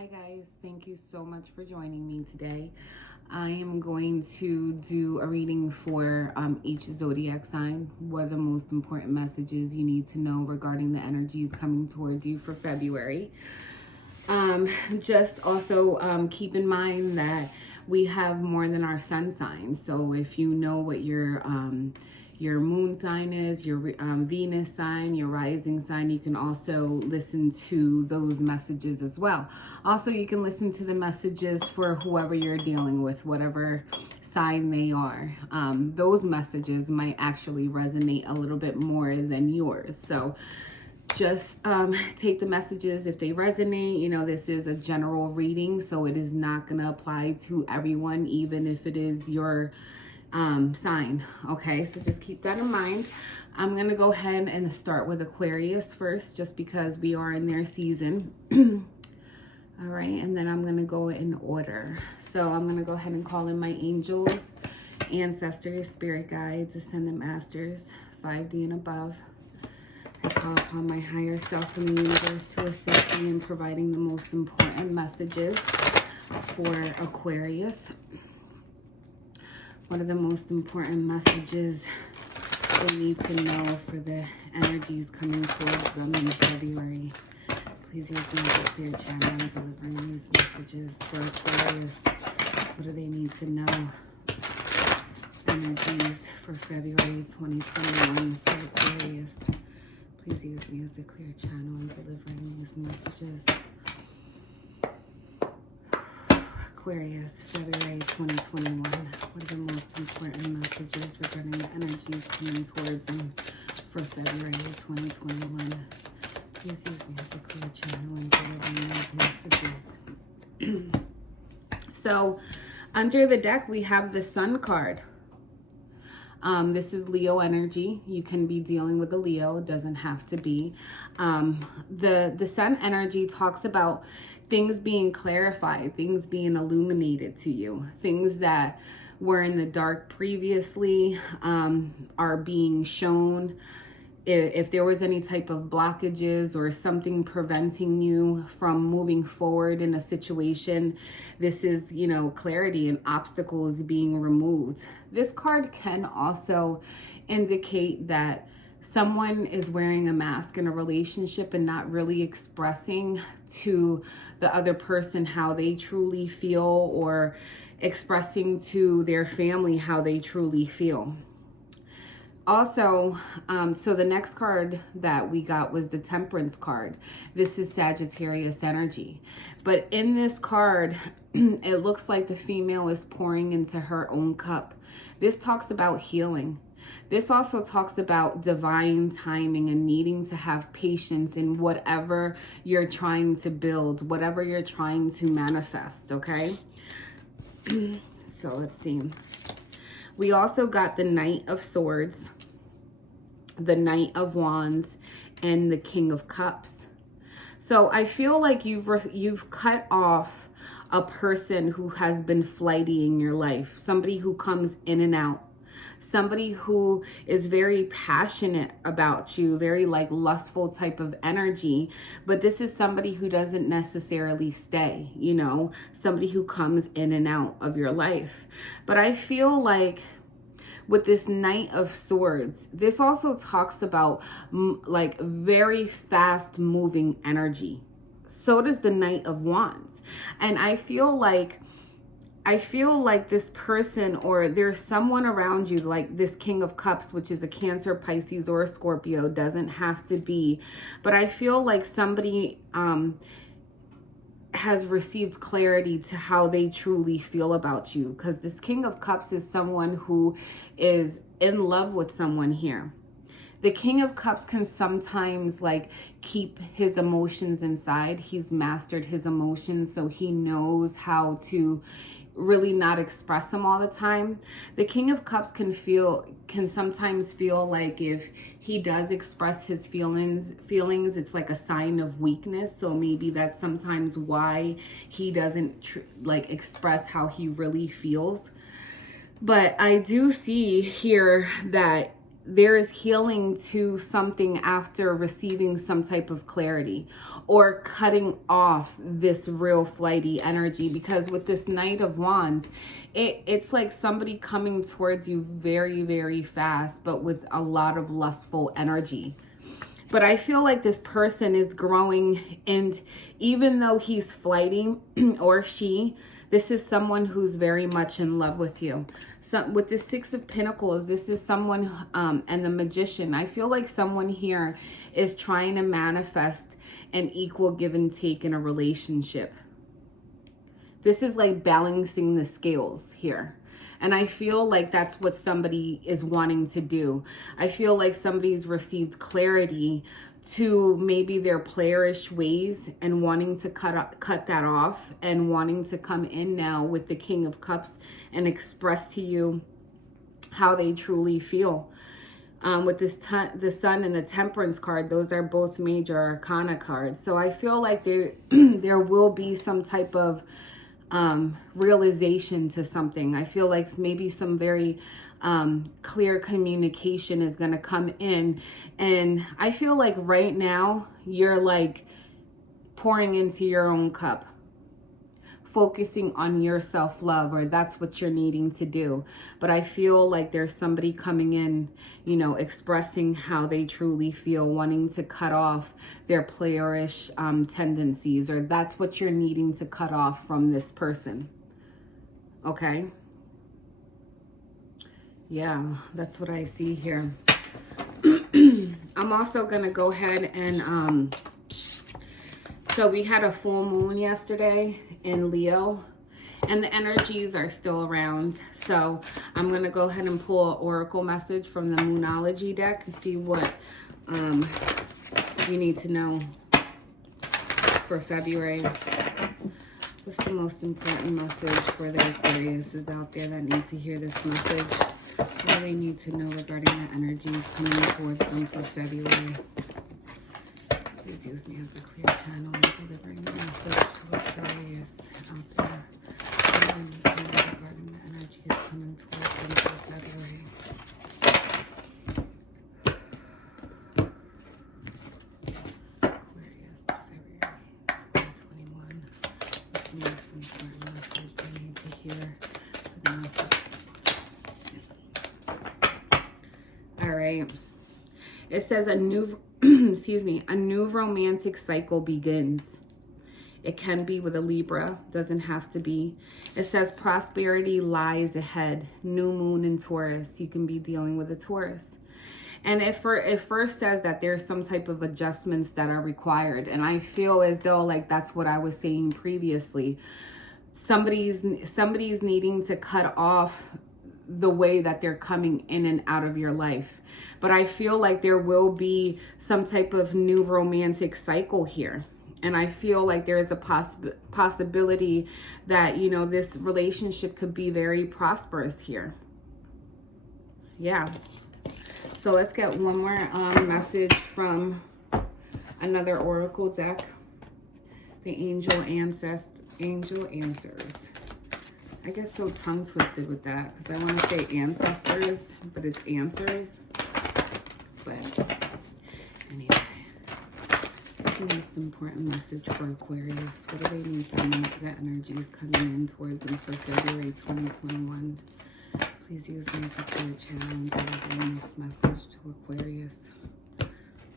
Hi guys, thank you so much for joining me today. I am going to do a reading for each zodiac sign. What are the most important messages you need to know regarding the energies coming towards you for February? Just also keep in mind that we have more than our sun sign. So if you know what your moon sign is, your Venus sign, your rising sign, you can also listen to those messages as well. Also, you can listen to the messages for whoever you're dealing with, whatever sign they are. Those messages might actually resonate a little bit more than yours. So just take the messages if they resonate. You know, this is a general reading, so it is not going to apply to everyone, even if it is your sign. Okay, so just keep that in mind. I'm going to go ahead and start with Aquarius first, just because we are in their season. All right, and then I'm going to go in order. So I'm going to go ahead and call in my angels, ancestors, spirit guides, ascendant masters, 5D and above. I call upon my higher self in the universe to assist me in providing the most important messages for Aquarius. What are the most important messages they need to know for the energies coming towards them in February? Please use me as a clear channel in delivering these messages for Aquarius. What do they need to know? Energies for February 2021 for Aquarius. Please use me as a clear channel in delivering these messages. Aquarius, February 2021. What are the most important messages regarding the energies coming towards them for February 2021? Please use me as a clear channel in delivering these messages. So, under the deck, we have the Sun card. This is Leo energy. You can be dealing with a Leo. It doesn't have to be. The Sun energy talks about things being clarified, things being illuminated to you, things that were in the dark previously are being shown. If there was any type of blockages or something preventing you from moving forward in a situation, this is, you know, clarity and obstacles being removed. This card can also indicate that someone is wearing a mask in a relationship and not really expressing to the other person how they truly feel, or expressing to their family how they truly feel. Also, so the next card that we got was the Temperance card. This is Sagittarius energy. But in this card, it looks like the female is pouring into her own cup. This talks about healing. This also talks about divine timing and needing to have patience in whatever you're trying to build, whatever you're trying to manifest, okay? So let's see. We also got the Knight of Swords, the Knight of Wands, and the King of Cups. So I feel like you've cut off a person who has been flighty in your life, somebody who comes in and out, somebody who is very passionate about you, very like lustful type of energy, but this is somebody who doesn't necessarily stay, you know, somebody who comes in and out of your life. But I feel like with this Knight of Swords, this also talks about like very fast moving energy. So does the Knight of Wands. And I feel like this person, or there's someone around you, like this King of Cups, which is a Cancer, Pisces, or a Scorpio, doesn't have to be. But I feel like somebody has received clarity to how they truly feel about you, because this King of Cups is someone who is in love with someone here. The King of Cups can sometimes like keep his emotions inside. He's mastered his emotions, so he knows how to really not express them all the time. The King of Cups can sometimes feel like if he does express his feelings, it's like a sign of weakness. So maybe that's sometimes why he doesn't like express how he really feels. But I do see here that there is healing to something after receiving some type of clarity or cutting off this real flighty energy, because with this Knight of Wands, it's like somebody coming towards you very, very fast, but with a lot of lustful energy. But I feel like this person is growing, and even though he's flighty or she, this is someone who's very much in love with you. So with the Six of Pentacles, this is someone, and the Magician, I feel like someone here is trying to manifest an equal give and take in a relationship. This is like balancing the scales here. And I feel like that's what somebody is wanting to do. I feel like somebody's received clarity to maybe their playerish ways and wanting to cut that off, and wanting to come in now with the King of Cups and express to you how they truly feel. With this the Sun and the Temperance card, those are both major arcana cards. So I feel like there will be some type of realization to something. I feel like maybe some very clear communication is going to come in, and I feel like right now you're like pouring into your own cup, focusing on your self-love, or that's what you're needing to do. But I feel like there's somebody coming in, you know, expressing how they truly feel, wanting to cut off their playerish tendencies, or that's what you're needing to cut off from this person. Okay? Yeah, that's what I see here. I'm also going to go ahead and so we had a full moon yesterday in Leo, and the energies are still around. So I'm going to go ahead and pull an oracle message from the Moonology deck and see what you need to know for February. What's the most important message for the Aquariuses out there that need to hear this message? What do they need to know regarding the energies coming towards them for February? Please use me as a clear channel in delivering the message to Aquarius out there. What do they need to know regarding the energies coming towards them for February? Aquarius, February 2021. What's the most important message they need to hear for the message? All right. It says a new a new romantic cycle begins. It can be with a Libra, doesn't have to be. It says prosperity lies ahead. New moon in Taurus. You can be dealing with a Taurus. And it first says that there's some type of adjustments that are required. And I feel as though like that's what I was saying previously. Somebody's needing to cut off the way that they're coming in and out of your life. But I feel like there will be some type of new romantic cycle here. And I feel like there is a possibility that, you know, this relationship could be very prosperous here. Yeah. So let's get one more message from another oracle deck. The Angel Answers. I get so tongue twisted with that because I want to say ancestors, but it's answers. But anyway, what's the most important message for Aquarius? What do they need to know for the energies coming in towards them for February 2021? Please use me as a clear channel and delivering this message to Aquarius. What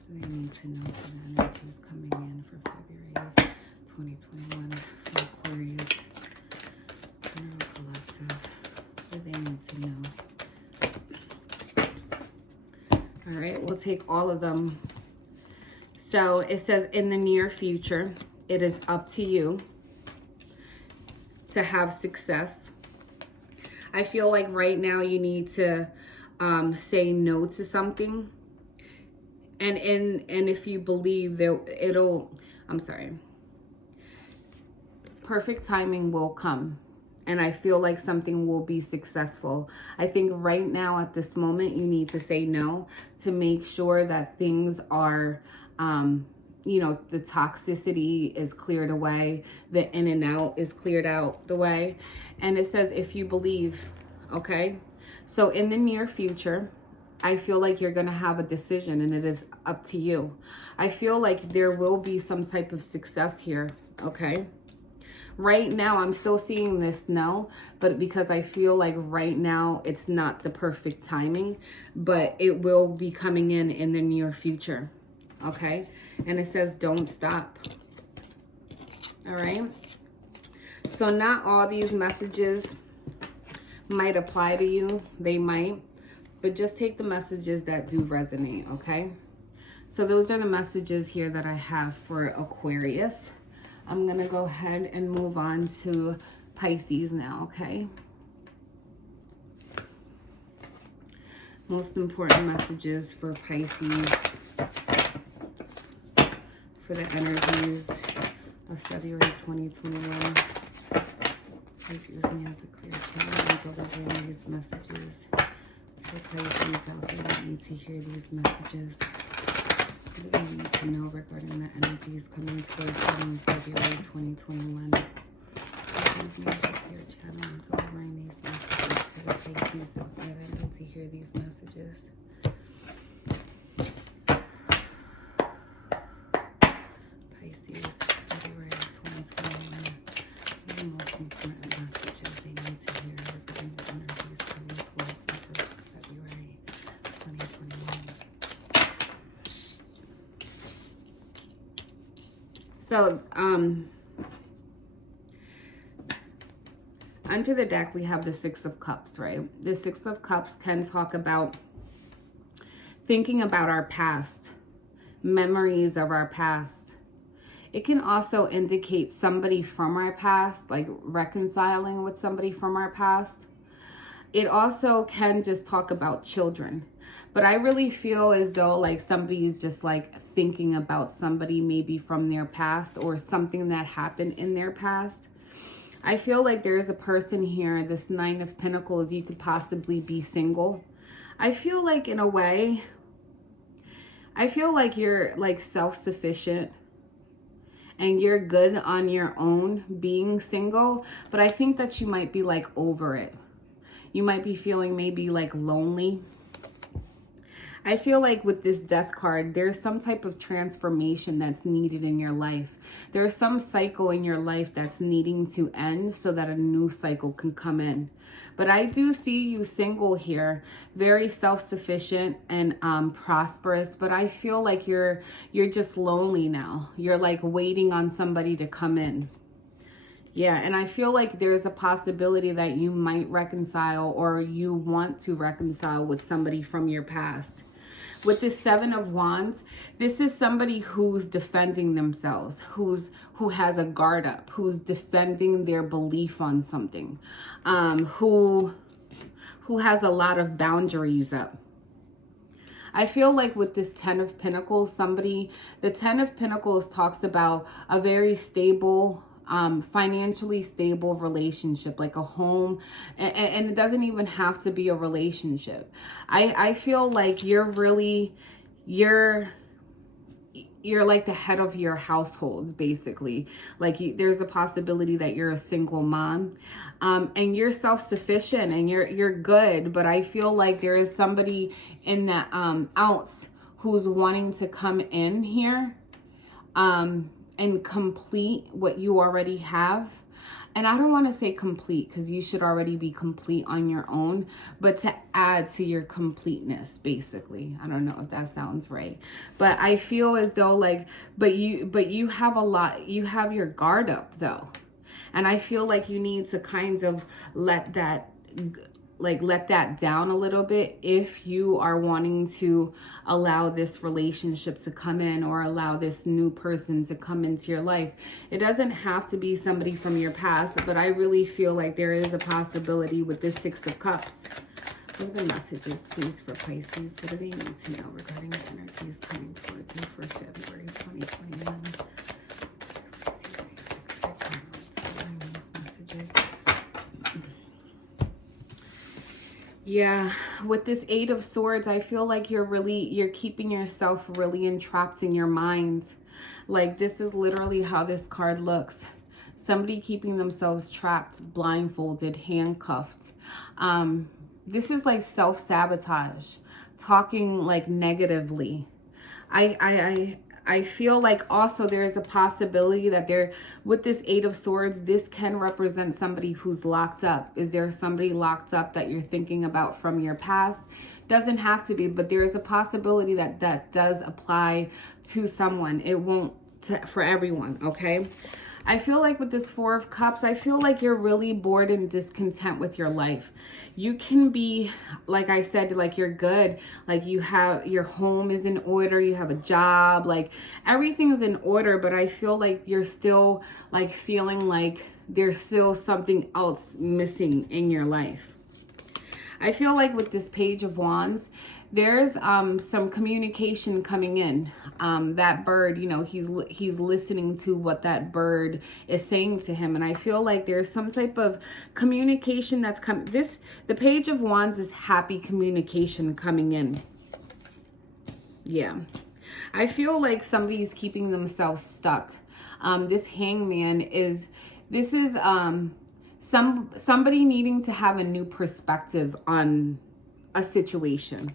do they need to know for the energies coming in for February 2021 for Aquarius? Collective. What do they need to know? All right, we'll take all of them. So it says, in the near future, it is up to you to have success. I feel like right now you need to say no to something. And if you believe that perfect timing will come. And I feel like something will be successful. I think right now at this moment, you need to say no to make sure that things are, you know, the toxicity is cleared away. The in and out is cleared out the way. And it says, if you believe, okay? So in the near future, I feel like you're going to have a decision and it is up to you. I feel like there will be some type of success here, okay? Right now, I'm still seeing this no, but because I feel like right now it's not the perfect timing, but it will be coming in the near future, okay? And it says don't stop, all right? So not all these messages might apply to you. They might, but just take the messages that do resonate, okay? So those are the messages here that I have for Aquarius. I'm going to go ahead and move on to Pisces now, okay? Most important messages for Pisces for the energies of February 2021. Please use me as a clear channel in delivering these messages to Pisces out there that need to hear these messages. What do they need to know regarding the energies coming towards them in February 2021? Please use a clear channel in delivering these messages to the Pisces out there that need to hear these messages. Pisces, February 2021. The most important messages they need to hear regarding the energies coming towards them for February 2021. So, onto the deck, we have the Six of Cups, right? The Six of Cups can talk about thinking about our past, memories of our past. It can also indicate somebody from our past, like reconciling with somebody from our past. It also can just talk about children. But I really feel as though like somebody's just like thinking about somebody maybe from their past or something that happened in their past. I feel like there is a person here, this Nine of Pentacles, you could possibly be single. I feel like in a way, I feel like you're like self-sufficient and you're good on your own being single, but I think that you might be like over it. You might be feeling maybe like lonely. I feel like with this Death card, there's some type of transformation that's needed in your life. There's some cycle in your life that's needing to end so that a new cycle can come in. But I do see you single here, very self-sufficient and prosperous. But I feel like you're just lonely now. You're like waiting on somebody to come in. Yeah, and I feel like there's a possibility that you might reconcile or you want to reconcile with somebody from your past. With this Seven of Wands, this is somebody who's defending themselves, who has a guard up, who's defending their belief on something, who has a lot of boundaries up. I feel like with this Ten of Pentacles, the Ten of Pentacles talks about a very stable, financially stable relationship, like a home, and it doesn't even have to be a relationship. I feel like you're like the head of your household, basically. Like there's a possibility that you're a single mom, and you're self-sufficient and you're good, but I feel like there is somebody in that ounce who's wanting to come in here and complete what you already have. And I don't want to say complete because you should already be complete on your own, but to add to your completeness, basically. I don't know if that sounds right, but I feel as though like, but you have a lot, you have your guard up though. And I feel like you need to kind of let that down a little bit if you are wanting to allow this relationship to come in or allow this new person to come into your life. It doesn't have to be somebody from your past, but I really feel like there is a possibility with this Six of Cups. What are the messages, please, for Pisces? What do they need to know regarding the energies coming towards them for February 2021? Yeah, with this Eight of Swords, I feel like you're keeping yourself really entrapped in your minds. Like this is literally how this card looks. Somebody keeping themselves trapped, blindfolded, handcuffed. This is like self-sabotage talking like negatively. I feel like also there's a possibility that with this Eight of Swords, this can represent somebody who's locked up. Is there somebody locked up that you're thinking about from your past? Doesn't have to be, but there is a possibility that that does apply to someone. It won't for everyone, okay? I feel like with this Four of Cups, I feel like you're really bored and discontent with your life. You can be, like I said, like you're good. Like you have, your home is in order. You have a job. Like everything's in order. But I feel like you're still like feeling like there's still something else missing in your life. I feel like with this Page of Wands, there's some communication coming in. That bird, you know, he's listening to what that bird is saying to him. And I feel like there's some type of communication that's coming. The Page of Wands is happy communication coming in. Yeah. I feel like somebody's keeping themselves stuck. This Hangman is, somebody needing to have a new perspective on a situation.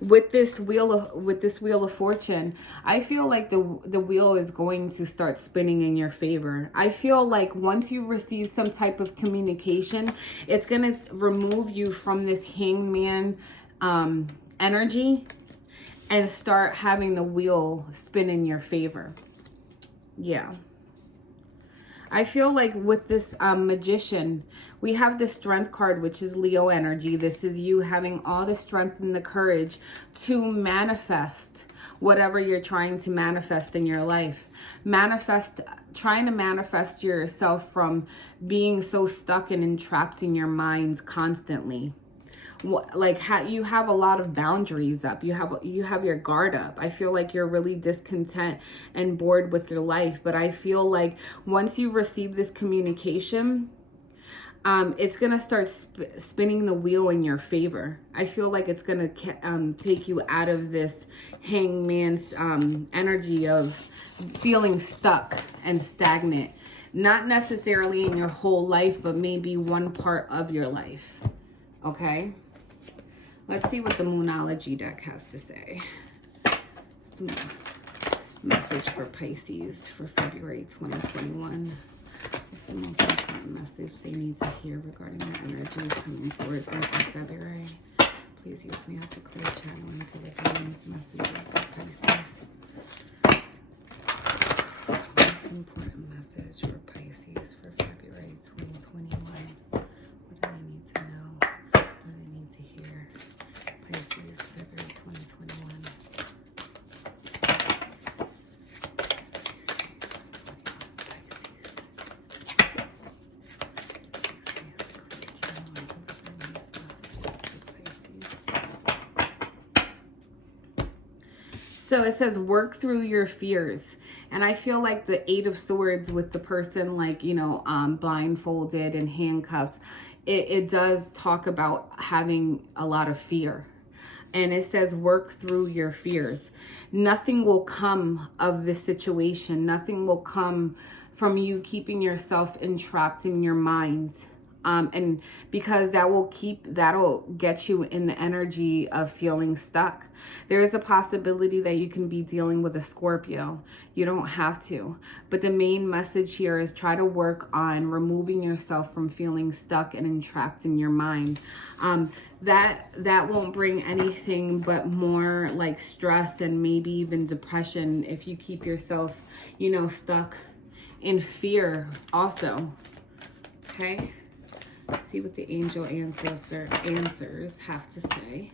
With this wheel of fortune, I feel like the wheel is going to start spinning in your favor. I feel like once you receive some type of communication, it's going to remove you from this Hangman energy and start having the wheel spin in your favor. Yeah. I feel like with this Magician, we have the Strength card, which is Leo energy. This is you having all the strength and the courage to manifest whatever you're trying to manifest in your life. Trying to manifest yourself from being so stuck and entrapped in your minds constantly. Like you have a lot of boundaries up. You have your guard up. I feel like you're really discontent and bored with your life. But I feel like once you receive this communication, it's going to start spinning the wheel in your favor. I feel like it's going to take you out of this Hangman's energy of feeling stuck and stagnant. Not necessarily in your whole life, but maybe one part of your life. Okay? Let's see what the Moonology deck has to say. Some message for Pisces for February 2021. What's the most important message they need to hear regarding the energies coming towards them for February? Please use me as a clear channel and deliver these messages for Pisces. Most important message for Pisces for February 2021. What do they need to know? What do they need to hear? Pisces, February 2021. So it says work through your fears. And I feel like the Eight of Swords with the person, like, you know, blindfolded and handcuffed, it does talk about having a lot of fear. And it says work through your fears. Nothing will come of this situation. Nothing will come from you keeping yourself entrapped in your mind. And because that'll get you in the energy of feeling stuck. There is a possibility that you can be dealing with a Scorpio. You don't have to. But the main message here is try to work on removing yourself from feeling stuck and entrapped in your mind. That won't bring anything but more like stress and maybe even depression if you keep yourself, you know, stuck in fear also. Okay? Let's see what the angel answers have to say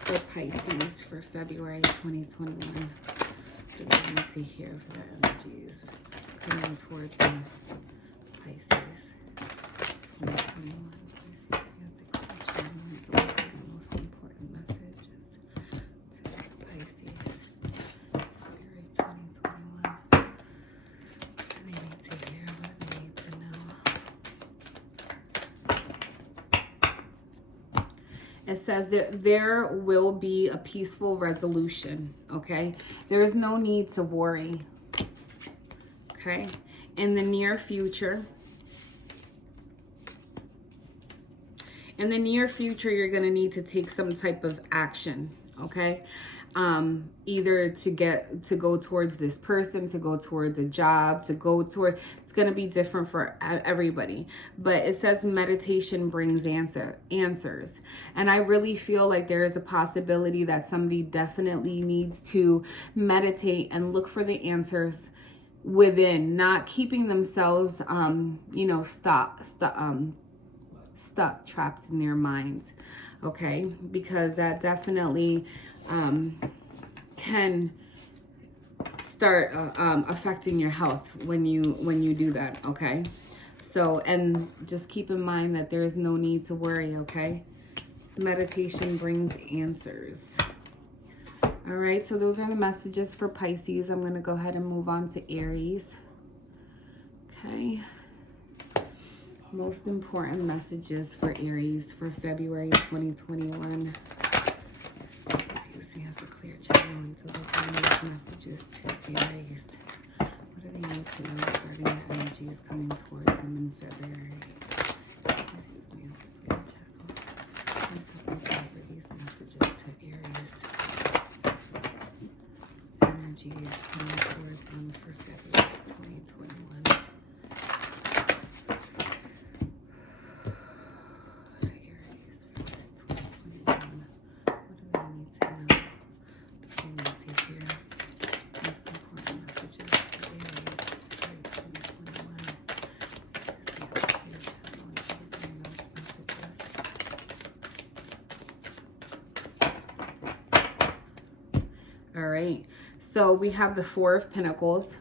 for Pisces for February 2021. What do they need to hear for their energies coming towards them? Pisces 2021. Pisces has a question and deliver the most important messages to Pisces February 2021. What do they need to hear? What do they need to know? It says that there will be a peaceful resolution, okay? There is no need to worry, okay? In the near future, you're going to need to take some type of action, okay? Either to go towards this person, to go towards a job, to go toward, it's going to be different for everybody. But it says meditation brings answers. And I really feel like there is a possibility that somebody definitely needs to meditate and look for the answers within, not keeping themselves, stuck, trapped in their minds, okay? Because that definitely can start affecting your health when you do that, okay? So, and just keep in mind that there is no need to worry, okay? Meditation brings answers. All right, so those are the messages for Pisces. I'm going to go ahead and move on to Aries. Okay. Most important messages for Aries for February 2021. Excuse me, as a clear channel until they find these messages to Aries. What do they need to know regarding the energies coming towards them in February? Excuse me, as a clear channel. Please help me deliver these messages to Aries. Energies coming towards them for February 2021. All right, so we have the Four of Pentacles.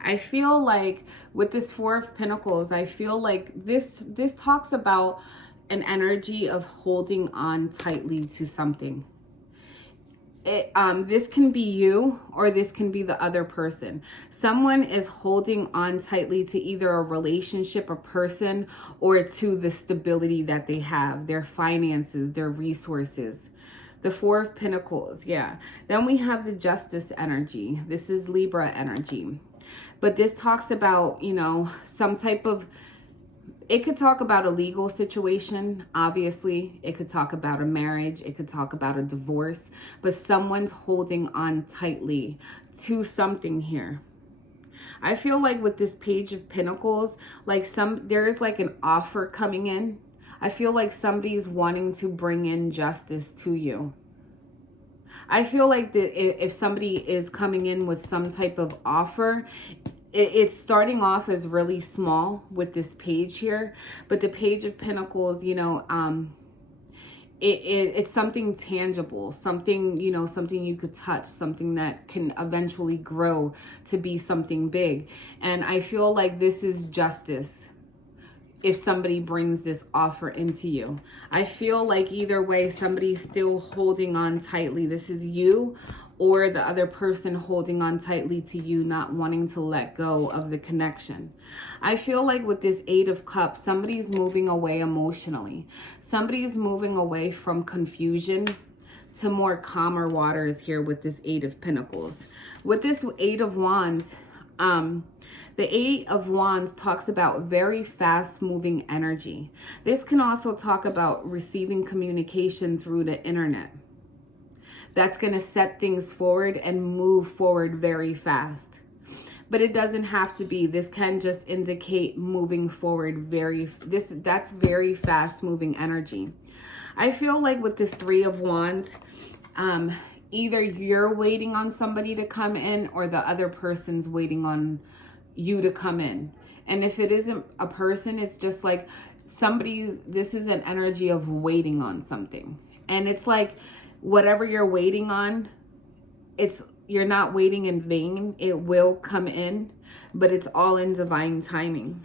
I feel like with this Four of Pentacles, I feel like this talks about an energy of holding on tightly to something. This can be you or this can be the other person. Someone is holding on tightly to either a relationship, a person, or to the stability that they have, their finances, their resources. The Four of Pentacles, yeah. Then we have the Justice energy. This is Libra energy. But this talks about, some type of, it could talk about a legal situation, obviously. It could talk about a marriage. It could talk about a divorce. But someone's holding on tightly to something here. I feel like with this Page of Pentacles, there is like an offer coming in. I feel like somebody's wanting to bring in justice to you. I feel like that if somebody is coming in with some type of offer, it's starting off as really small with this page here. But the Page of Pentacles, it's something tangible, something, something you could touch, something that can eventually grow to be something big. And I feel like this is justice. If somebody brings this offer into you, I feel like either way, somebody's still holding on tightly. This is you or the other person holding on tightly to you, not wanting to let go of the connection. I feel like with this Eight of Cups, somebody's moving away emotionally. Somebody's moving away from confusion to more calmer waters here with this Eight of Pentacles. With this Eight of Wands, the Eight of Wands talks about very fast-moving energy. This can also talk about receiving communication through the internet. That's going to set things forward and move forward very fast. But it doesn't have to be. This can just indicate moving forward that's very fast-moving energy. I feel like with this Three of Wands, either you're waiting on somebody to come in or the other person's waiting on you to come in. And if it isn't a person, it's just like this is an energy of waiting on something. And it's like whatever you're waiting on, you're not waiting in vain. It will come in, but it's all in divine timing.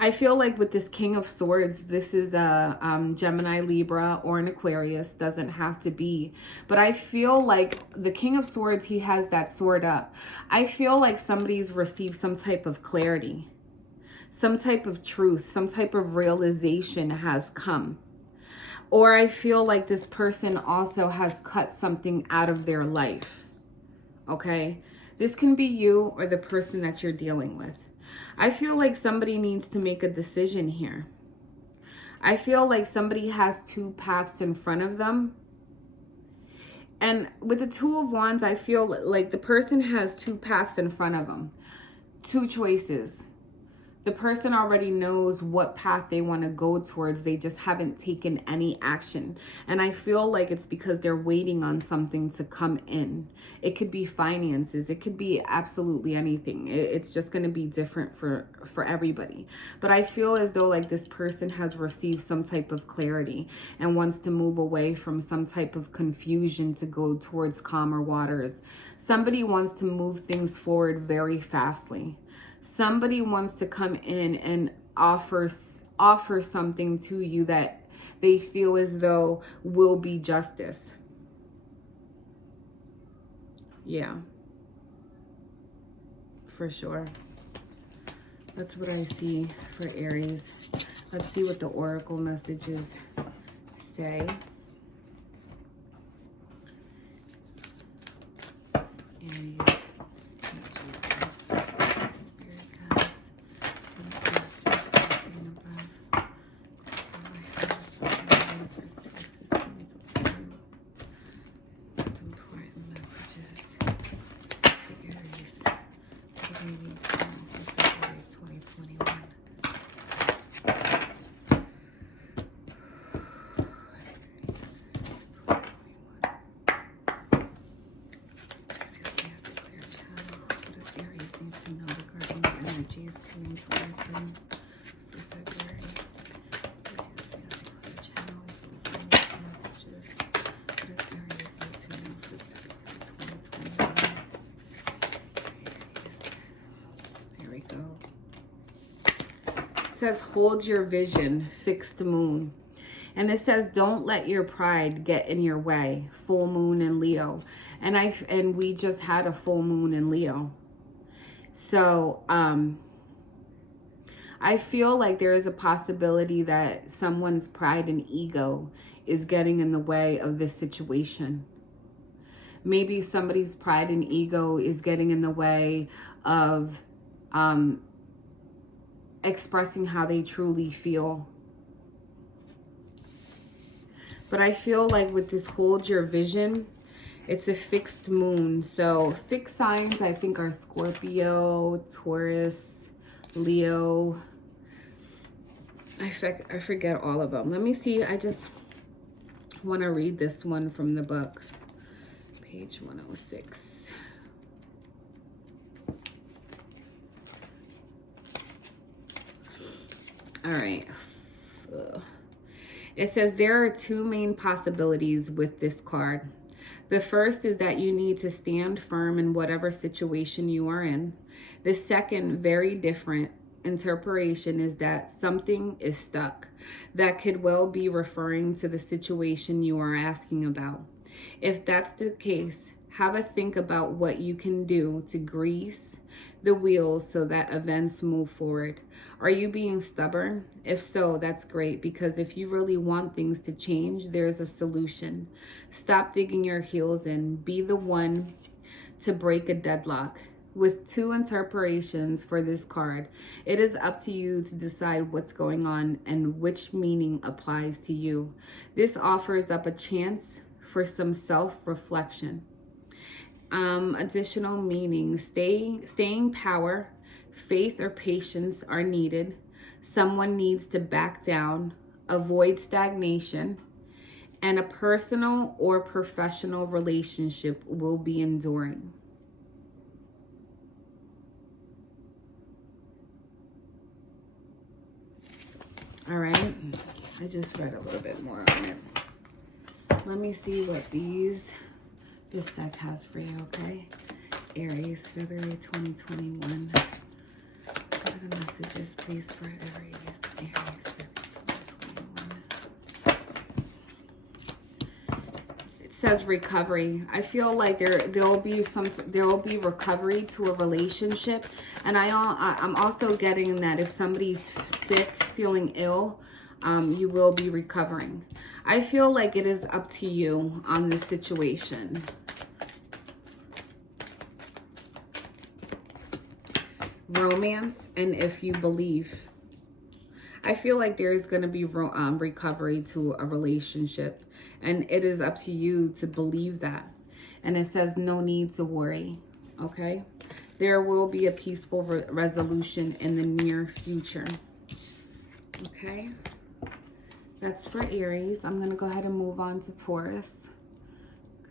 I feel like with this King of Swords, this is a Gemini, Libra, or an Aquarius. Doesn't have to be. But I feel like the King of Swords, he has that sword up. I feel like somebody's received some type of clarity, some type of truth, some type of realization has come. Or I feel like this person also has cut something out of their life. Okay? This can be you or the person that you're dealing with. I feel like somebody needs to make a decision here. I feel like somebody has two paths in front of them. And with the Two of Wands, I feel like the person has two paths in front of them, two choices. The person already knows what path they want to go towards. They just haven't taken any action. And I feel like it's because they're waiting on something to come in. It could be finances. It could be absolutely anything. It's just going to be different for everybody. But I feel as though like this person has received some type of clarity and wants to move away from some type of confusion to go towards calmer waters. Somebody wants to move things forward very fastly. Somebody wants to come in and offer something to you that they feel as though will be justice. Yeah, for sure. That's what I see for Aries. Let's see what the oracle messages say. Aries. Says hold your vision, fixed moon. And it says don't let your pride get in your way. Full moon in Leo. And we just had a full moon in Leo. So I feel like there is a possibility that someone's pride and ego is getting in the way of this situation. Maybe somebody's pride and ego is getting in the way of expressing how they truly feel. But I feel like with this hold your vision, it's a fixed moon. So fixed signs I think are Scorpio, Taurus, Leo. I forget all of them. Let me see. I just want to read this one from the book. Page 106. All right. It says there are two main possibilities with this card. The first is that you need to stand firm in whatever situation you are in. The second, very different interpretation, is that something is stuck. That could well be referring to the situation you are asking about. If that's the case, have a think about what you can do to grease the wheels so that events move forward. Are you being stubborn? If so, that's great, because if you really want things to change, there's a solution. Stop digging your heels in. Be the one to break a deadlock. With two interpretations for this card, it is up to you to decide what's going on and which meaning applies to you. This offers up a chance for some self-reflection. Additional meaning: staying power, faith, or patience are needed. Someone needs to back down, avoid stagnation, and a personal or professional relationship will be enduring. All right, I just read a little bit more on it. Let me see what this deck has for you, okay? Aries, February 2021. What are the messages, please, for Aries? Aries, February 2021. It says recovery. I feel like there will be recovery to a relationship, and I'm also getting that if somebody's sick, feeling ill, you will be recovering. I feel like it is up to you on this situation. Romance, and if you believe. I feel like there is going to be recovery to a relationship, and it is up to you to believe that. And it says no need to worry, okay? There will be a peaceful resolution in the near future, okay? That's for Aries. I'm going to go ahead and move on to Taurus,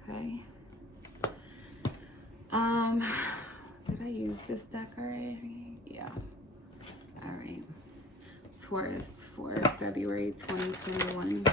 okay? Did I use this deck already? Yeah. All right. Taurus for February 2021.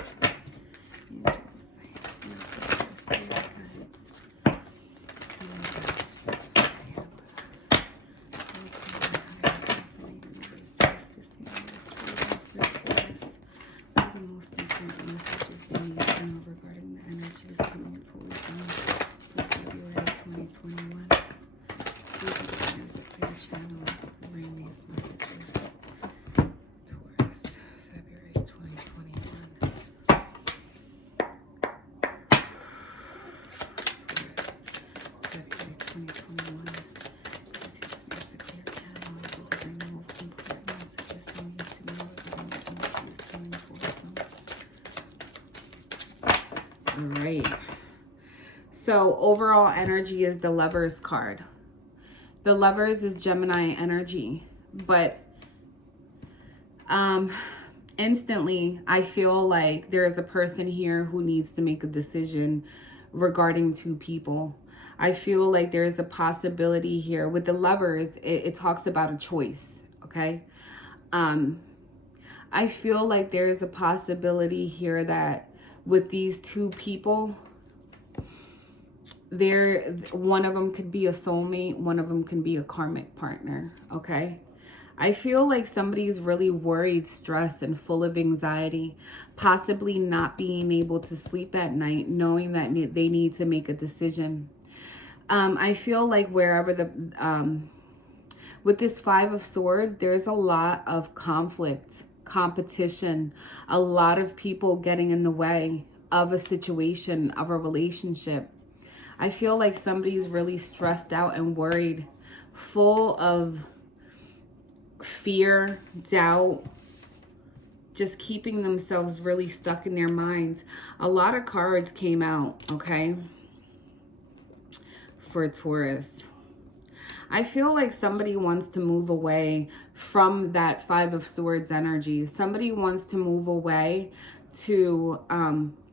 All right. So overall energy is the Lovers card. The Lovers is Gemini energy, but instantly I feel like there is a person here who needs to make a decision regarding two people. I feel like there is a possibility here with the Lovers. It talks about a choice, okay? I feel like there is a possibility here that with these two people, one of them could be a soulmate, one of them can be a karmic partner, okay? I feel like somebody's really worried, stressed, and full of anxiety, possibly not being able to sleep at night, knowing that they need to make a decision. I feel like wherever with this Five of Swords, there's a lot of conflict, competition, a lot of people getting in the way of a situation, of a relationship. I feel like somebody's really stressed out and worried, full of fear, doubt, just keeping themselves really stuck in their minds. A lot of cards came out, okay, for Taurus. I feel like somebody wants to move away from that Five of Swords energy. Somebody wants to move away to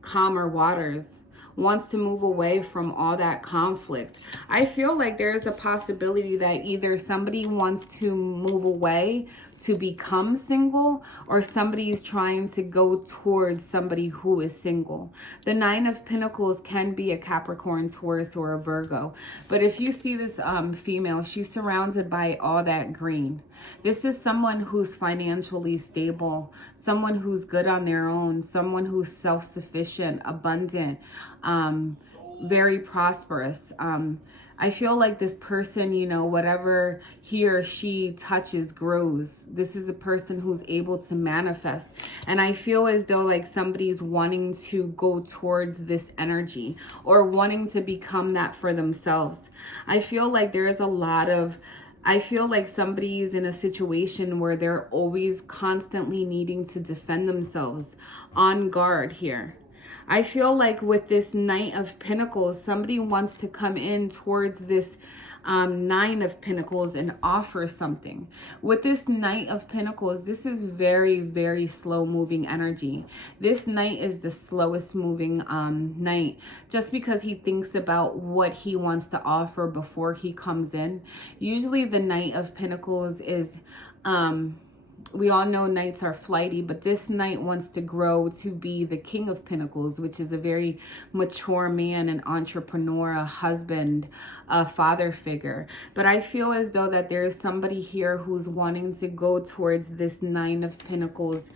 calmer waters, wants to move away from all that conflict. I feel like there is a possibility that either somebody wants to move away to become single, or somebody's trying to go towards somebody who is single. The Nine of Pentacles can be a Capricorn, Taurus, or a Virgo. But if you see this female, she's surrounded by all that green. This is someone who's financially stable, someone who's good on their own, someone who's self-sufficient, abundant, very prosperous. I feel like this person, you know, whatever he or she touches grows. This is a person who's able to manifest. And I feel as though like somebody's wanting to go towards this energy or wanting to become that for themselves. I feel like there is a lot of, I feel like somebody's in a situation where they're always constantly needing to defend themselves, on guard here. I feel like with this Knight of Pentacles, somebody wants to come in towards this Nine of Pentacles and offer something. With this Knight of Pentacles, this is very, very slow moving energy. This Knight is the slowest moving Knight, just because he thinks about what he wants to offer before he comes in. Usually the Knight of Pentacles is we all know knights are flighty, but this knight wants to grow to be the King of Pentacles, which is a very mature man, an entrepreneur, a husband, a father figure. But I feel as though that there is somebody here who's wanting to go towards this Nine of Pentacles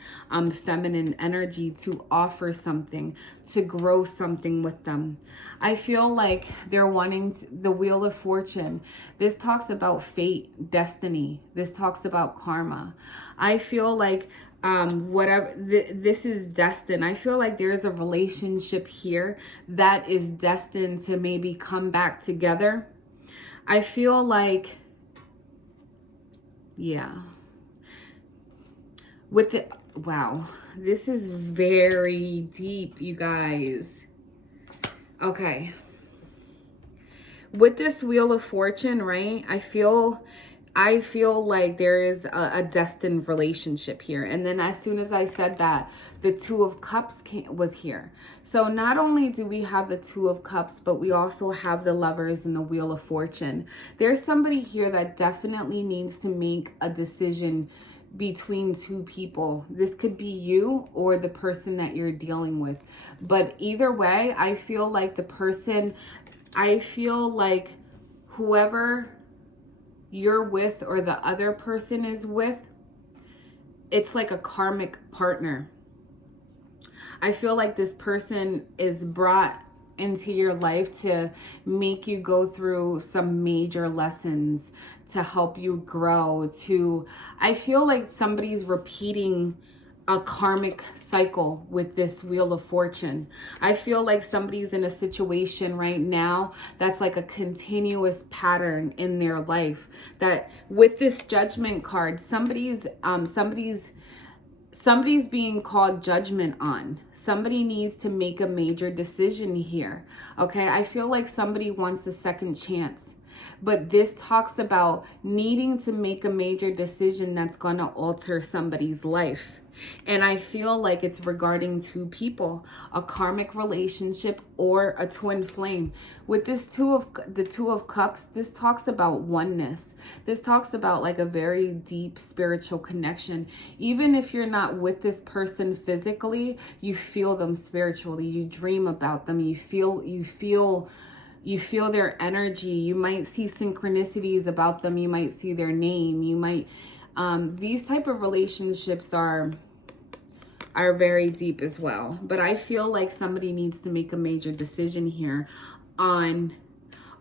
feminine energy to offer something, to grow something with them. I feel like they're wanting the Wheel of Fortune. This talks about fate, destiny. This talks about karma. I feel like whatever this is destined. I feel like there is a relationship here that is destined to maybe come back together. I feel like, yeah, with the Wow, this is very deep, you guys. Okay. With this Wheel of Fortune, right? I feel like there is a destined relationship here. And then as soon as I said that, the Two of Cups was here. So not only do we have the Two of Cups, but we also have the Lovers and the Wheel of Fortune. There's somebody here that definitely needs to make a decision between two people. This could be you or the person that you're dealing with. But either way, I feel like whoever you're with or the other person is with, it's like a karmic partner. I feel like this person is brought into your life to make you go through some major lessons, to help you grow, I feel like somebody's repeating a karmic cycle with this Wheel of Fortune. I feel like somebody's in a situation right now that's like a continuous pattern in their life, that with this Judgment card, somebody's being called judgment on. Somebody needs to make a major decision here. Okay, I feel like somebody wants a second chance. But this talks about needing to make a major decision that's going to alter somebody's life. And I feel like it's regarding two people, a karmic relationship or a twin flame. With this the Two of Cups, this talks about oneness. This talks about like a very deep spiritual connection. Even if you're not with this person physically, you feel them spiritually. You dream about them. You feel their energy. You might see synchronicities about them. You might see their name. You might, these type of relationships are very deep as well. But I feel like somebody needs to make a major decision here on,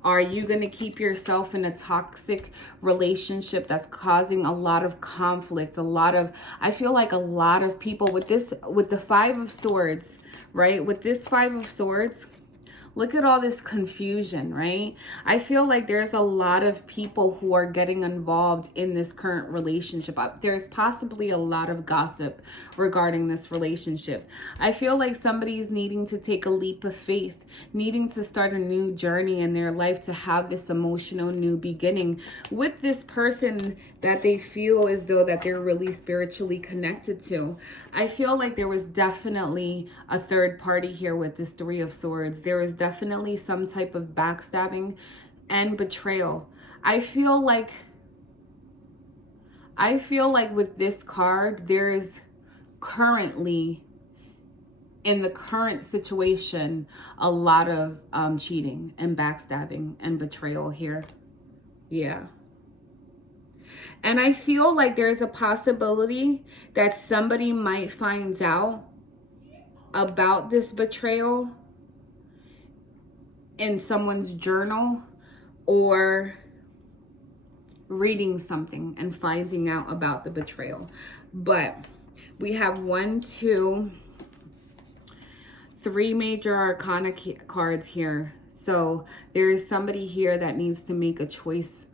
are you going to keep yourself in a toxic relationship that's causing a lot of conflict, I feel like a lot of people with the Five of Swords, right? With this Five of Swords, look at all this confusion, right? I feel like there's a lot of people who are getting involved in this current relationship. There's possibly a lot of gossip regarding this relationship. I feel like somebody's needing to take a leap of faith, needing to start a new journey in their life, to have this emotional new beginning with this person that they feel as though that they're really spiritually connected to. I feel like there was definitely a third party here with this Three of Swords. There was definitely some type of backstabbing and betrayal. I feel like with this card, there is currently, in the current situation, a lot of cheating and backstabbing and betrayal here. Yeah. And I feel like there's a possibility that somebody might find out about this betrayal in someone's journal, or reading something and finding out about the betrayal. But we have 1, 2, 3 major arcana cards here. So there is somebody here that needs to make a choice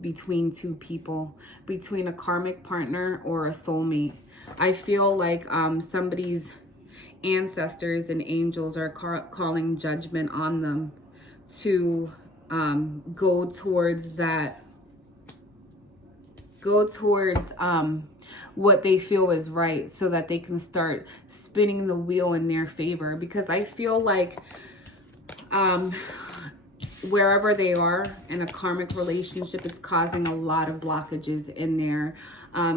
between two people, between a karmic partner or a soulmate. I feel like somebody's ancestors and angels are calling judgment on them to go towards what they feel is right, so that they can start spinning the wheel in their favor. Because I feel like wherever they are in a karmic relationship, is causing a lot of blockages in their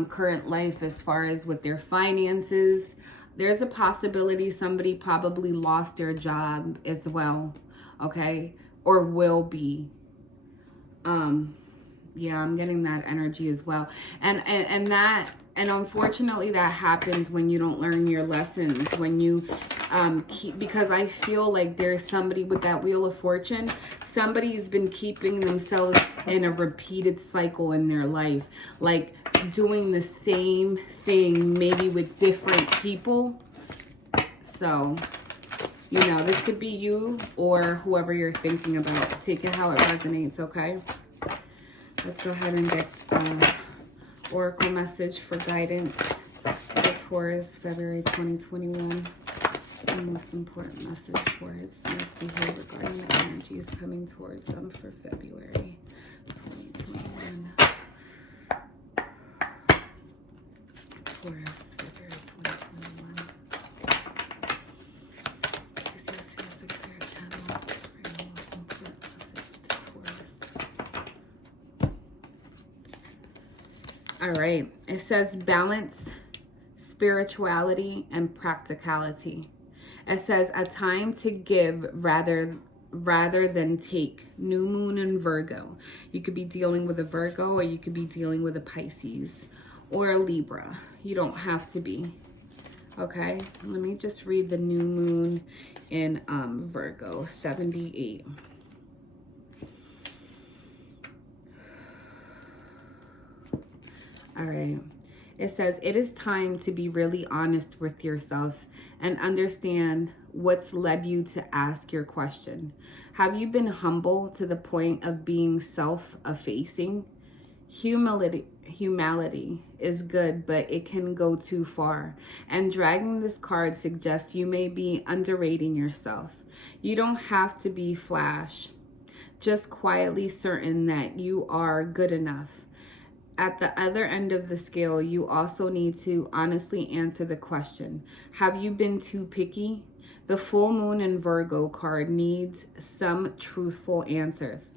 current life, as far as with their finances. There's a possibility somebody probably lost their job as well, okay? Or will be. Yeah, I'm getting that energy as well. And unfortunately that happens when you don't learn your lessons, when you because I feel like there's somebody with that Wheel of Fortune, somebody's been keeping themselves in a repeated cycle in their life, like doing the same thing, maybe with different people. So, you know, this could be you or whoever you're thinking about. Take it how it resonates, okay? Let's go ahead and get oracle message for guidance The Taurus, February 2021. The most important message Taurus needs to hear regarding the energies coming towards them for February 2021. Taurus, February 2021. Please use me as a clear channel to bring the most important message to Taurus. All right. It says balance, spirituality, and practicality. It says a time to give rather than take. New moon in Virgo. You could be dealing with a Virgo, or you could be dealing with a Pisces or a Libra. You don't have to be. Okay, let me just read the new moon in Virgo, 78. All right. It says, it is time to be really honest with yourself and understand what's led you to ask your question. Have you been humble to the point of being self-effacing? Humility is good, but it can go too far. And dragging this card suggests you may be underrating yourself. You don't have to be flash, just quietly certain that you are good enough. At the other end of the scale, you also need to honestly answer the question, have you been too picky? The full moon in Virgo card needs some truthful answers.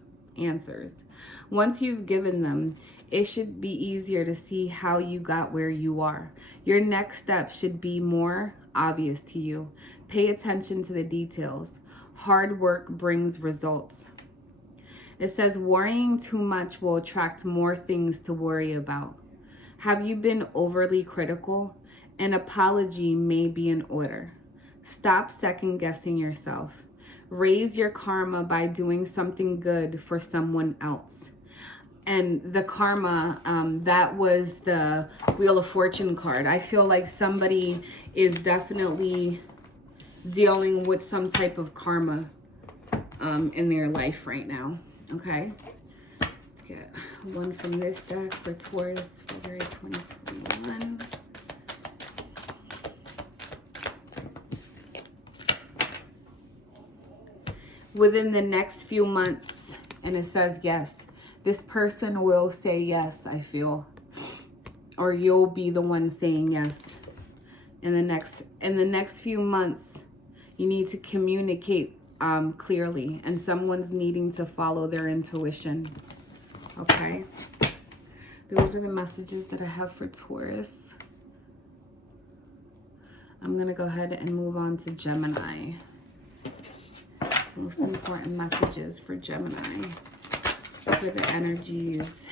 Once you've given them, it should be easier to see how you got where you are. Your next step should be more obvious to you. Pay attention to the details. Hard work brings results. It says worrying too much will attract more things to worry about. Have you been overly critical? An apology may be in order. Stop second guessing yourself. Raise your karma by doing something good for someone else. And the karma, that was the Wheel of Fortune card. I feel like somebody is definitely dealing with some type of karma in their life right now. Okay, let's get one from this deck for Taurus, February 2021. Within the next few months, and it says yes, this person will say yes, I feel. Or you'll be the one saying yes. In the next few months, you need to communicate clearly, and someone's needing to follow their intuition. Okay, those are the messages that I have for Taurus. I'm gonna go ahead and move on to Gemini. Most important messages for Gemini for the energies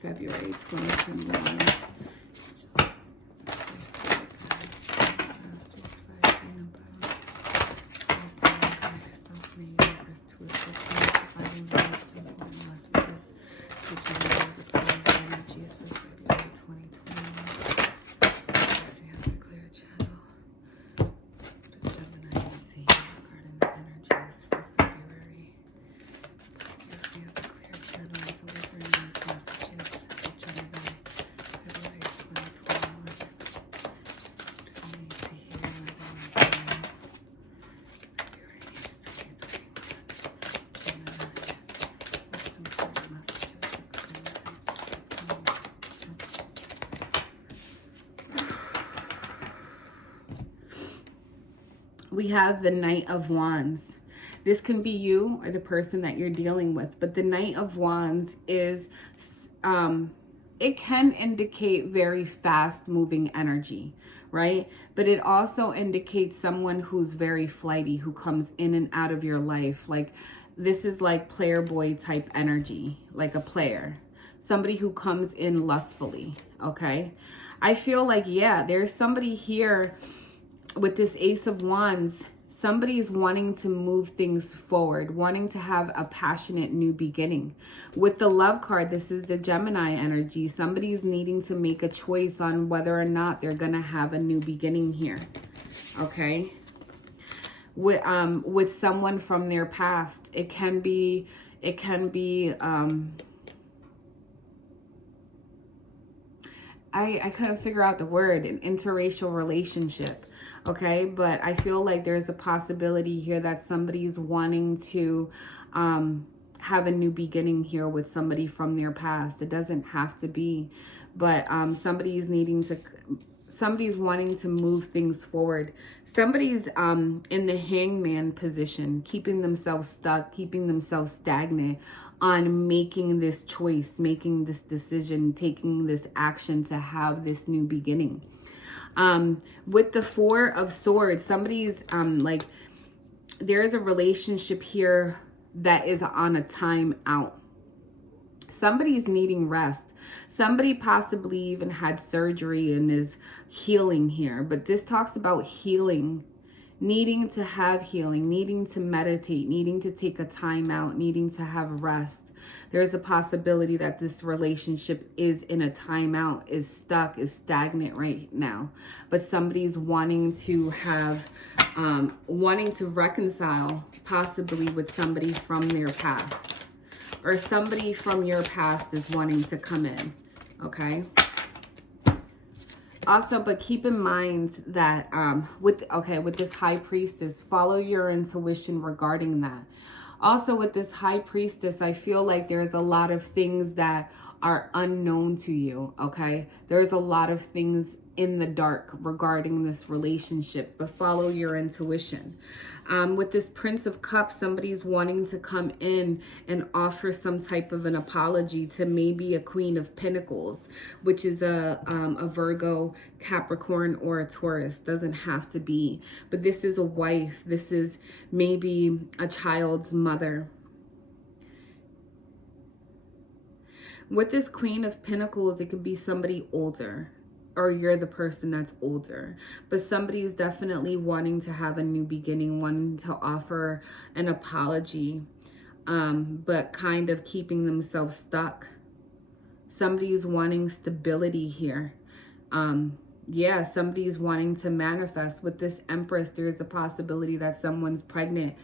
February 2021. We have the Knight of Wands. This can be you or the person that you're dealing with, but the Knight of Wands is, it can indicate very fast moving energy, right? But it also indicates someone who's very flighty, who comes in and out of your life. Like, this is like player boy type energy, like a player, somebody who comes in lustfully, okay? I feel like, yeah, there's somebody here with this Ace of Wands. Somebody's wanting to move things forward, wanting to have a passionate new beginning. With the Love card, this is the Gemini energy. Somebody's needing to make a choice on whether or not they're going to have a new beginning here. Okay? With someone from their past. It can be I couldn't figure out the word, an interracial relationship. Okay, but I feel like there's a possibility here that somebody's wanting to have a new beginning here with somebody from their past. It doesn't have to be, but somebody's wanting to move things forward. Somebody's in the hangman position, keeping themselves stuck, keeping themselves stagnant on making this choice, making this decision, taking this action to have this new beginning. With the Four of Swords, somebody's like, there is a relationship here that is on a time out. Somebody's needing rest. Somebody possibly even had surgery and is healing here. But this talks about healing, needing to have healing, needing to meditate, needing to take a time out, needing to have rest. There's a possibility that this relationship is in a timeout, is stuck, is stagnant right now. But somebody's wanting to have, wanting to reconcile possibly with somebody from their past. Or somebody from your past is wanting to come in, okay? Also, but keep in mind that with this High Priestess, follow your intuition regarding that. Also, with this High Priestess, I feel like there's a lot of things that are unknown to you, okay? There's a lot of things in the dark regarding this relationship, but follow your intuition. With this Prince of Cups, somebody's wanting to come in and offer some type of an apology to maybe a Queen of Pentacles, which is a Virgo, Capricorn, or a Taurus. Doesn't have to be, but this is a wife. This is maybe a child's mother. With this Queen of Pentacles, it could be somebody older, or you're the person that's older, but somebody is definitely wanting to have a new beginning, wanting to offer an apology, but kind of keeping themselves stuck. Somebody's wanting stability here. Yeah, somebody's wanting to manifest. With this Empress, there's a possibility that someone's pregnant.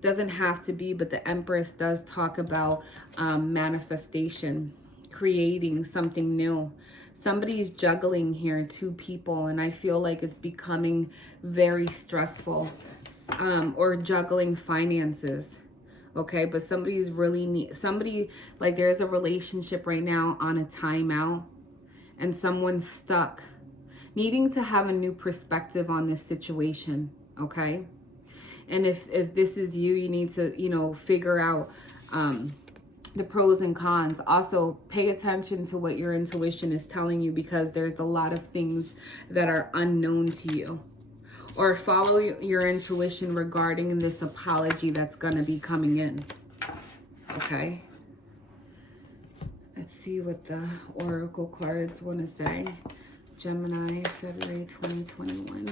Doesn't have to be, but the Empress does talk about manifestation, creating something new. Somebody's juggling here, two people, and I feel like it's becoming very stressful, or juggling finances, okay? But somebody's really like there's a relationship right now on a timeout, and someone's stuck, needing to have a new perspective on this situation, okay? And if this is you, you need to, figure out the pros and cons. Also, pay attention to what your intuition is telling you, because there's a lot of things that are unknown to you. Or follow your intuition regarding this apology that's going to be coming in. Okay? Let's see what the Oracle cards want to say. Gemini, February 2021.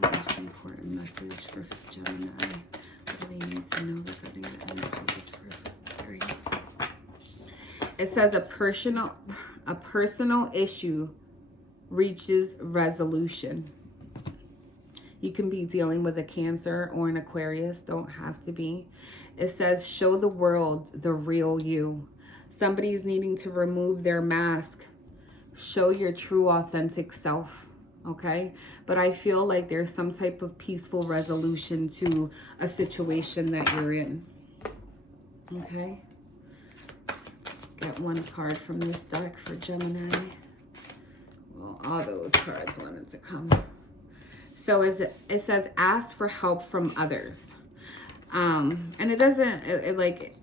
The most important message for Gemini. What do they need to know regarding the energies for February? It says a personal issue reaches resolution. You can be dealing with a Cancer or an Aquarius. Don't have to be. It says show the world the real you. Somebody's needing to remove their mask. Show your true, authentic self. Okay, but I feel like there's some type of peaceful resolution to a situation that you're in. Okay, let's get one card from this deck for Gemini. Well, all those cards wanted to come. So it says ask for help from others, and it doesn't like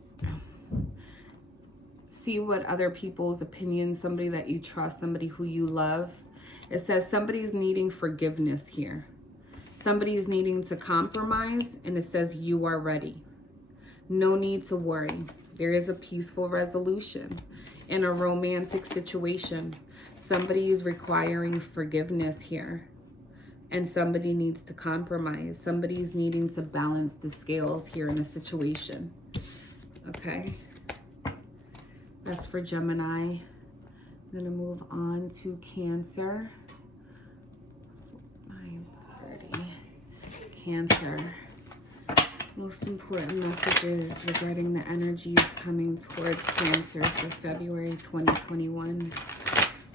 see what other people's opinions, somebody that you trust, somebody who you love. It says somebody's needing forgiveness here. Somebody's needing to compromise, and it says you are ready. No need to worry. There is a peaceful resolution in a romantic situation. Somebody is requiring forgiveness here, and somebody needs to compromise. Somebody's needing to balance the scales here in a situation. Okay, that's for Gemini. I'm going to move on to Cancer. 9:30. Cancer. Most important messages regarding the energies coming towards Cancer for February 2021.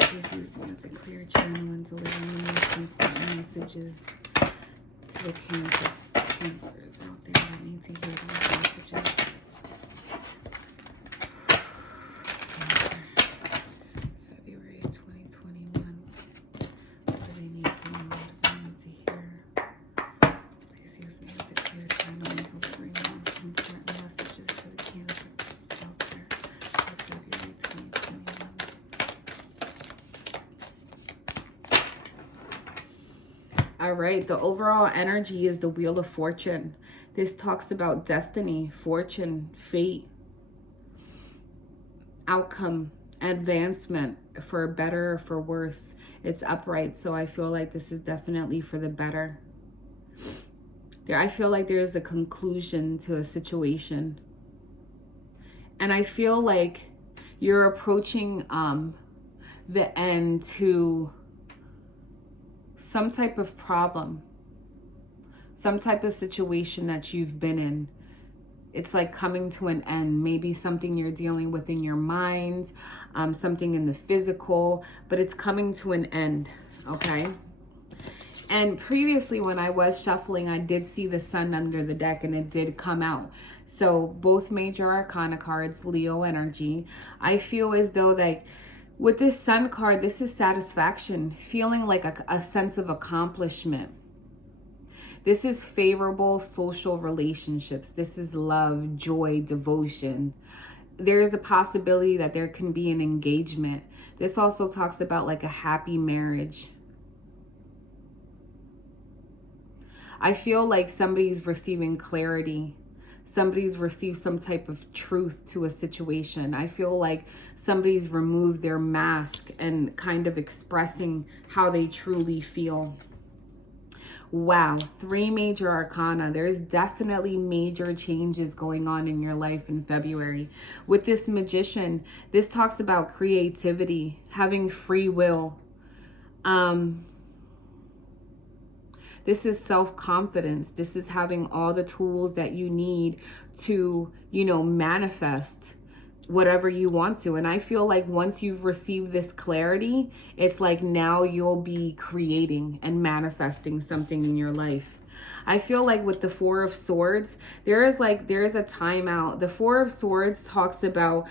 Please use me as a clear channel and delivering the most important messages to the cancers out there that need to hear these messages. February 2021. What do they need to know? What do they need to hear? Please use me as a clear channel and delivering the most important messages to the cancers out there for February 2021. All right, the overall energy is the Wheel of Fortune. This talks about destiny, fortune, fate, outcome, advancement, for better or for worse. It's upright, so I feel like this is definitely for the better. I feel like there is a conclusion to a situation. And I feel like you're approaching the end to some type of problem, some type of situation that you've been in. It's like coming to an end. Maybe something you're dealing with in your mind, something in the physical, but it's coming to an end, okay? And previously when I was shuffling, I did see the sun under the deck and it did come out. So both major arcana cards, Leo energy. I feel as though like with this sun card, this is satisfaction, feeling like a sense of accomplishment. This is favorable social relationships. This is love, joy, devotion. There is a possibility that there can be an engagement. This also talks about like a happy marriage. I feel like somebody's receiving clarity. Somebody's received some type of truth to a situation. I feel like somebody's removed their mask and kind of expressing how they truly feel. Wow, 3 major arcana. There's definitely major changes going on in your life in February. With this Magician, this talks about creativity, having free will. This is self-confidence. This is having all the tools that you need to, manifest whatever you want to. And I feel like once you've received this clarity, it's like now you'll be creating and manifesting something in your life. I feel like with the 4 of Swords, there is a timeout. The 4 of Swords talks about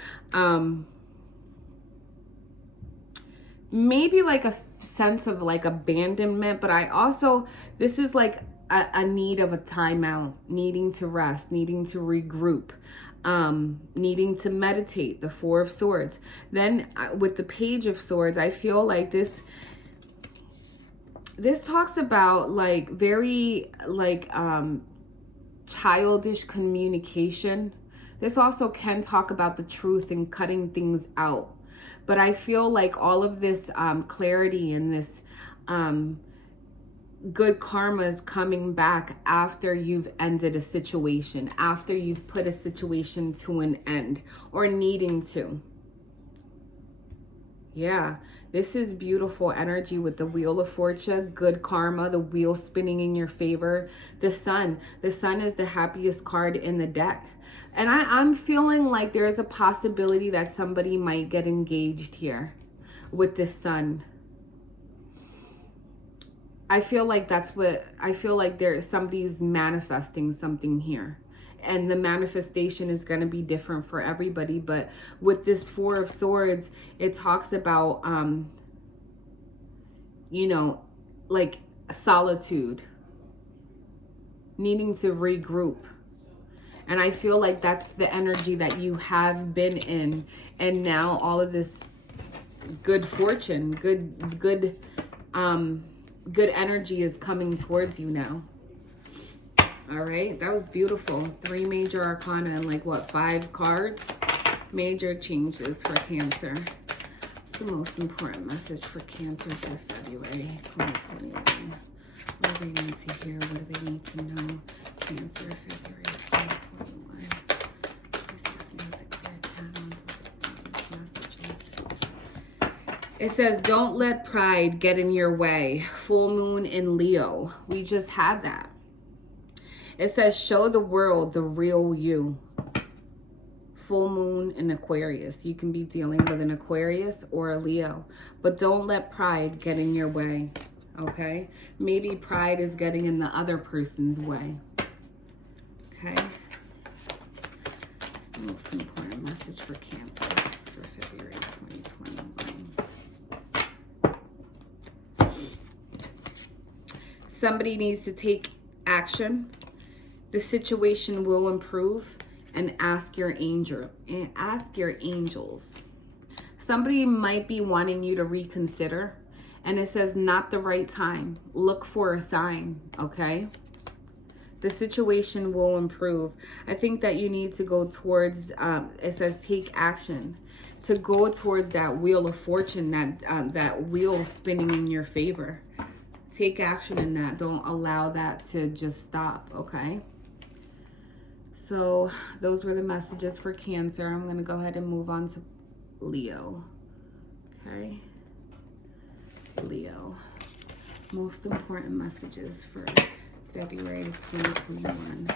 maybe like a sense of like abandonment, but this is like a need of a timeout, needing to rest, needing to regroup, needing to meditate, the 4 of Swords. Then with the Page of Swords, I feel like this talks about like very like childish communication. This also can talk about the truth and cutting things out. But I feel like all of this clarity and this good karma is coming back after you've ended a situation, after you've put a situation to an end or needing to. Yeah, this is beautiful energy with the Wheel of Fortune, good karma, the wheel spinning in your favor. The Sun is the happiest card in the deck. And I'm feeling like there's a possibility that somebody might get engaged here with this Sun. I feel like somebody's manifesting something here. And the manifestation is going to be different for everybody. But with this 4 of Swords, it talks about, like solitude, needing to regroup. And I feel like that's the energy that you have been in. And now all of this good fortune, good energy is coming towards you now. All right, that was beautiful. 3 major arcana and like what, 5 cards? Major changes for Cancer. What's the most important message for Cancer for February 2021? What do they need to hear? What do they need to know? Cancer, February 2021. Please use me as a clear channel to messages. It says, don't let pride get in your way. Full moon in Leo. We just had that. It says, show the world the real you. full moon in Aquarius. You can be dealing with an Aquarius or a Leo, but don't let pride get in your way, okay? Maybe pride is getting in the other person's way, okay? It's the most important message for Cancer for February 2021. Somebody needs to take action. The situation will improve, and ask your angels. Somebody might be wanting you to reconsider, and it says not the right time. Look for a sign, okay? The situation will improve. I think that you need to go towards, it says take action, to go towards that wheel of fortune, that wheel spinning in your favor. Take action in that. Don't allow that to just stop, okay? So those were the messages for Cancer. I'm going to go ahead and move on to Leo. Okay. Leo. Most important messages for February 2021.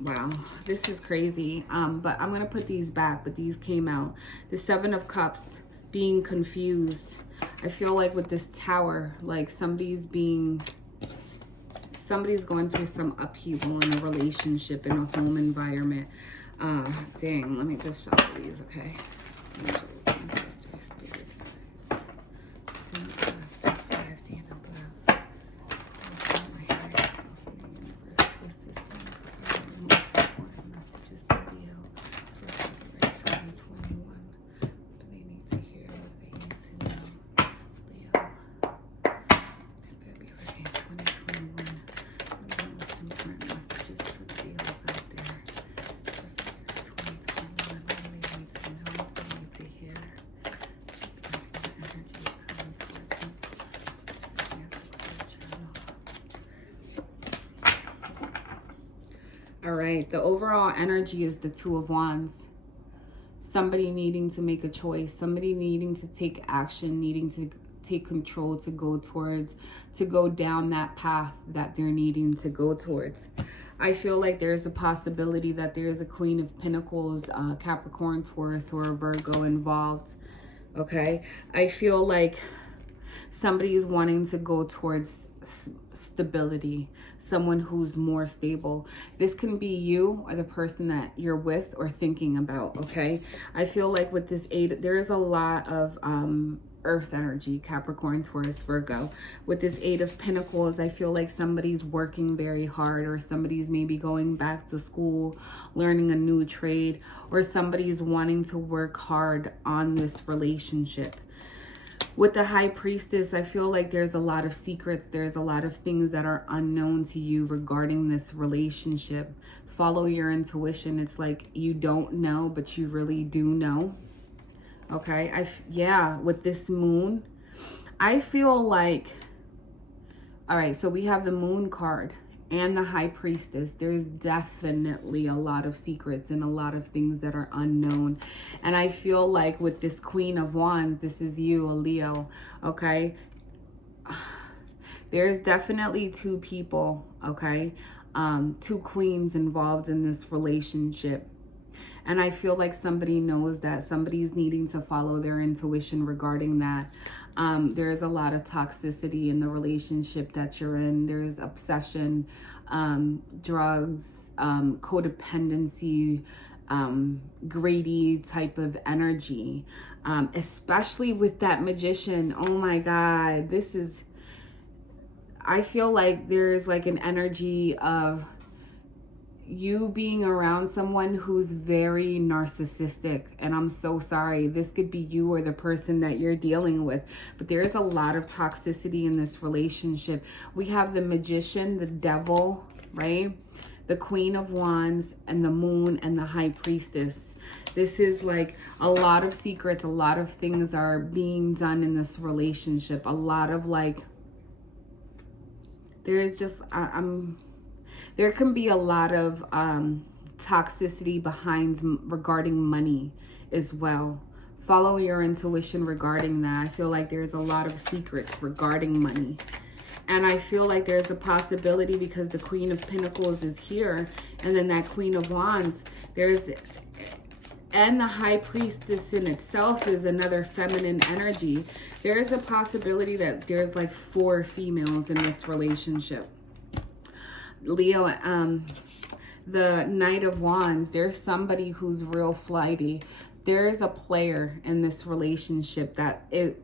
Wow, this is crazy. But I'm going to put these back, but these came out. The 7 of Cups, being confused. I feel like with this Tower, like somebody's going through some upheaval in a relationship, in a home environment. Dang, let me just shuffle these, okay? Angels, ancestors, spirit guides. Send us this 5D and above. My higher self in the universe to assist me in the most important messages to Leo for February 2021. What do they need to hear? What do they need to know? Leo. February 2021. All right, the overall energy is the 2 of Wands. Somebody needing to make a choice, somebody needing to take action, needing to take control, to go down that path that they're needing to go towards. I feel like there's a possibility that there's a Queen of Pentacles, Capricorn, Taurus, or a Virgo involved, okay? I feel like somebody is wanting to go towards stability, someone who's more stable. This can be you or the person that you're with or thinking about, okay? I feel like with this 8, there is a lot of earth energy, Capricorn, Taurus, Virgo. With this 8 of Pentacles, I feel like somebody's working very hard, or somebody's maybe going back to school, learning a new trade, or somebody's wanting to work hard on this relationship. With the High Priestess, I feel like there's a lot of secrets. There's a lot of things that are unknown to you regarding this relationship. Follow your intuition. It's like you don't know, but you really do know. Okay, yeah, with this Moon, I feel like, all right, so we have the Moon card and the High Priestess. There's definitely a lot of secrets and a lot of things that are unknown. And I feel like with this Queen of Wands, this is you, a Leo, okay? There's definitely 2 people, okay? 2 queens involved in this relationship. And I feel like somebody knows that, somebody's needing to follow their intuition regarding that. There's a lot of toxicity in the relationship that you're in. There's obsession, drugs, codependency, greedy type of energy, especially with that Magician. Oh my God, this is, I feel like there's like an energy of you being around someone who's very narcissistic, and I'm so sorry, this could be you or the person that you're dealing with, but there's a lot of toxicity in this relationship. We have the Magician, the Devil, right? The Queen of Wands, and the Moon, and the High Priestess. This is like a lot of secrets, a lot of things are being done in this relationship, a lot of like, there's just, there can be a lot of toxicity behind regarding money as well. Follow your intuition regarding that. I feel like there's a lot of secrets regarding money. And I feel like there's a possibility, because the Queen of Pentacles is here, and then that Queen of Wands, and the High Priestess in itself is another feminine energy. There is a possibility that there's like 4 females in this relationship. Leo, the Knight of Wands, there's somebody who's real flighty. There is a player in this relationship that is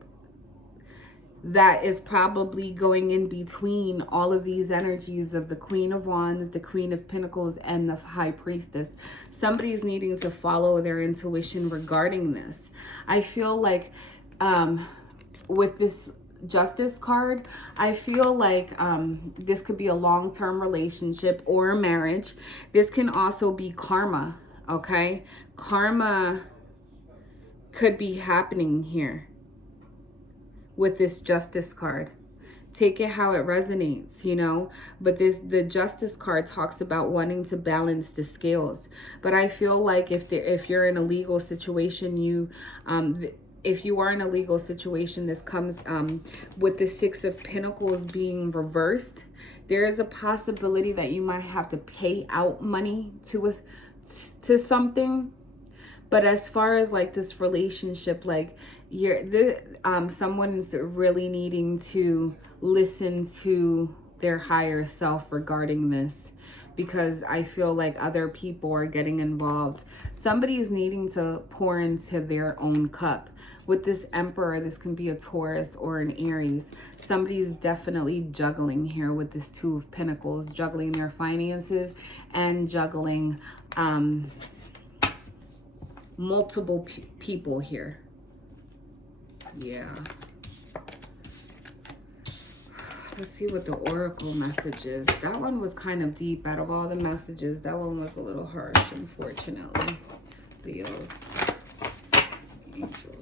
probably going in between all of these energies of the Queen of Wands, the Queen of Pentacles, and the High Priestess. Somebody's needing to follow their intuition regarding this. I feel like with this Justice card, I feel like this could be a long-term relationship or a marriage. This can also be karma, okay? Karma could be happening here with this Justice card. Take it how it resonates, you know. But the Justice card talks about wanting to balance the scales. But I feel like if you're in a legal situation, if you are in a legal situation, this comes with the 6 of Pentacles being reversed. There is a possibility that you might have to pay out money to something. But as far as like this relationship, like someone's really needing to listen to their higher self regarding this, because I feel like other people are getting involved. Somebody's needing to pour into their own cup. With this Emperor, this can be a Taurus or an Aries. Somebody's definitely juggling here with this 2 of Pentacles, juggling their finances and juggling multiple people here. Yeah. Let's see what the Oracle message is. That one was kind of deep. Out of all the messages, that one was a little harsh, unfortunately. Leos. Angels.